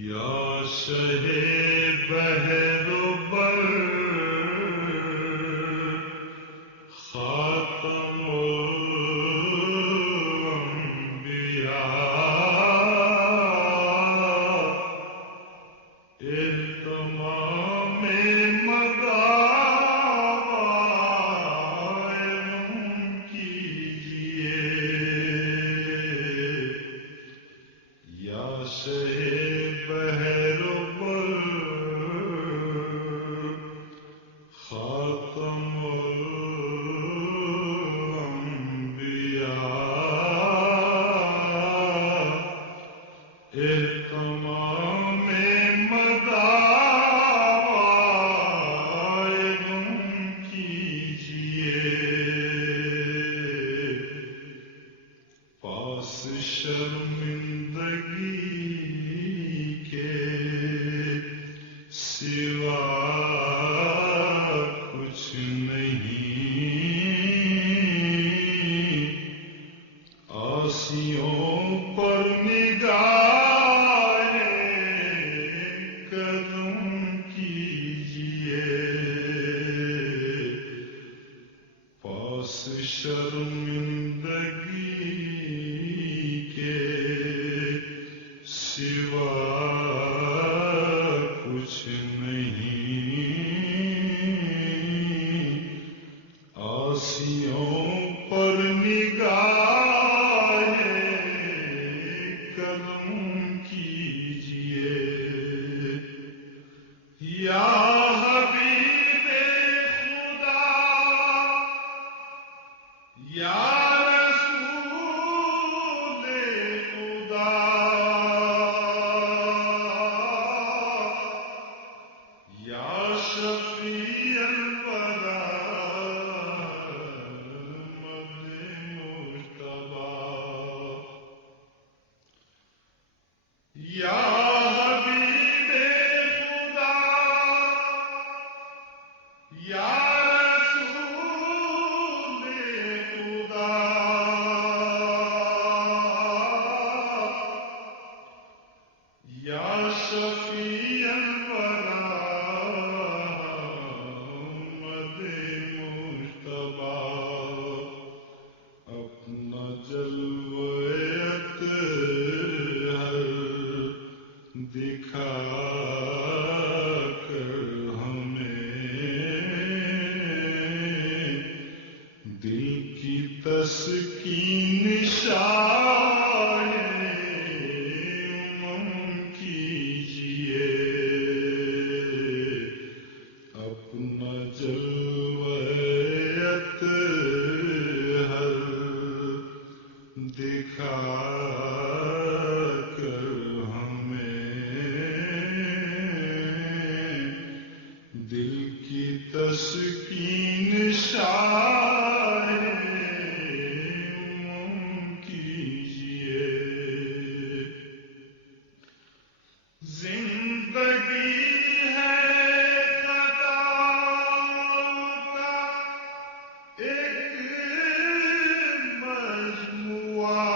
یا شہ بحر و بر خاتم الانبیاء اہتمام مدائن کیجئے یا شہ بحر و بر خاتم الانبیاء اہتمام مدائن کیجئے پاس شرمندگی کے سوا کچھ نہیں آسیوں پر نگاہ کرم کیجئے پاس شرمندگی کے سوا کچھ نہیں آسیوں پر نگاہ کرم کیجئے یا حبیب خدا یا رسول خدا یا شفیع الورى یا حبیب خدا یا رسول خدا یا شفیع الورى مد مجتبی اپنا جلویت دکھا کر ہمیں دل کی تسکین شاہ کیجئے اپنا جلویت ہر دکھا کر دل کی تسکین شاہ کیجئے زندگی ہے خطاؤں کا ایک مجموعہ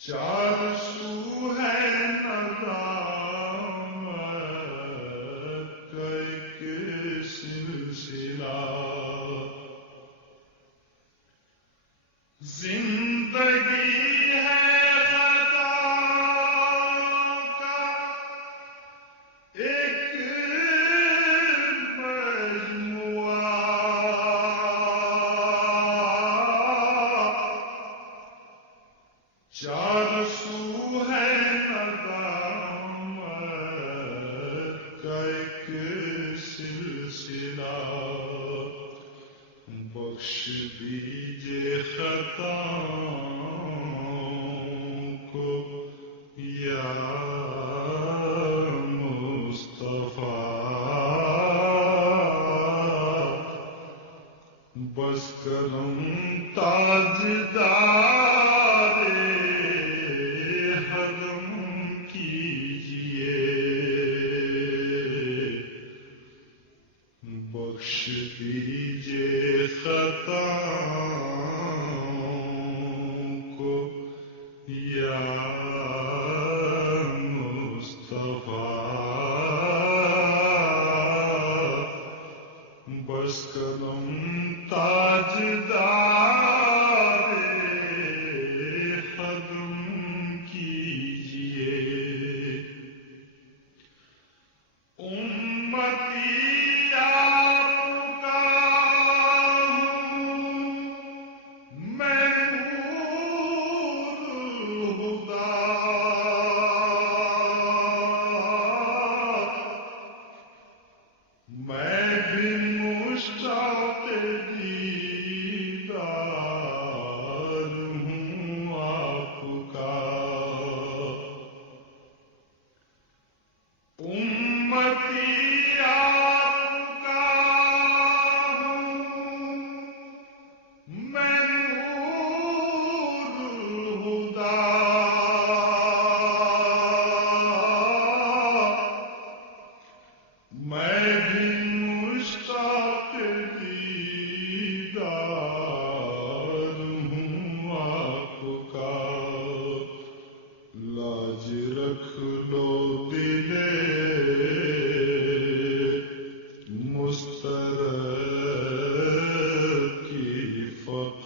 چار سو ہے ندامت کا ایک سلسلہ زندگی ہے خطاؤں کا ایک مجموعہ چار سو ہے ندامت کا ایک سلسلہ بخش دیجئے خطاؤں کو یا مصطفیٰ بس کرم تاجدار حرم کیجئے بخش دیجئے خطاؤں کو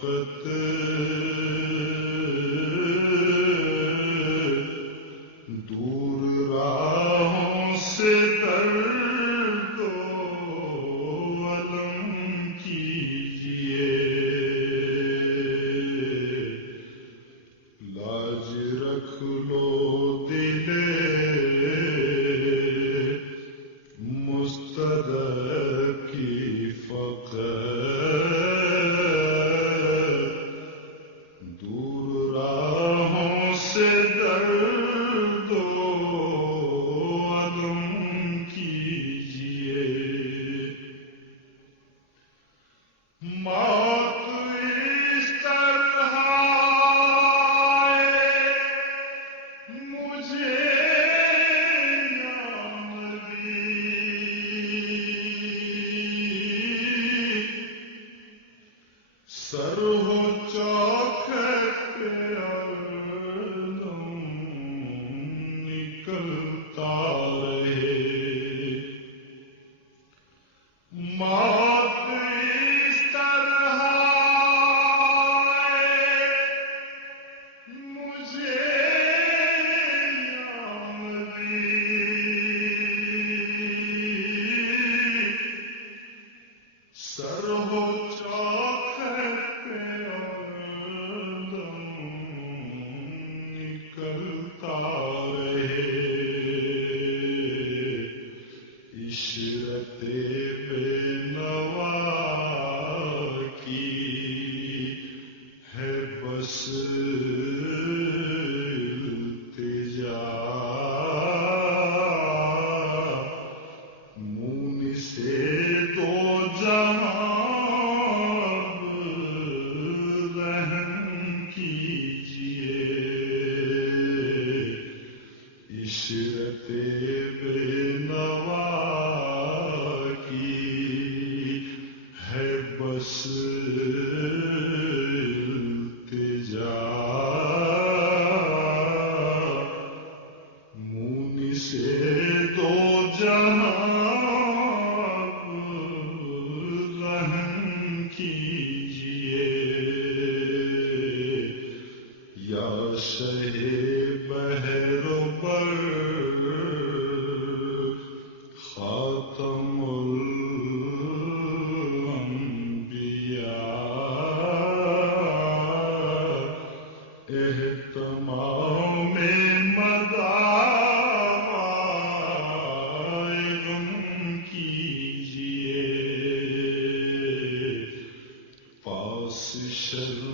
وقت دور راہوں سے درد و الم کیجئے، لاج رکھ لو دل مستدعی کی فقط، دور راہوں سے درد و الم کیجئے، موت اس طرح مجھے سر ہو چوکھٹ اردم نکلتا رہے، موت اس طرح مجھے سر ہو چوکھٹ اردم نکلتا رہے، عشرت بے نوا کی ہے بس التجا، مونس دو جہاں رحم کیجئے، عشرت بے نوا کی ہے بس التجا، مونس دو جہاں رحم کیجئے، یا شہ بحر و بر خاتم الانبیاء، اہتمام مدعائے غم کیجئے، پاس شر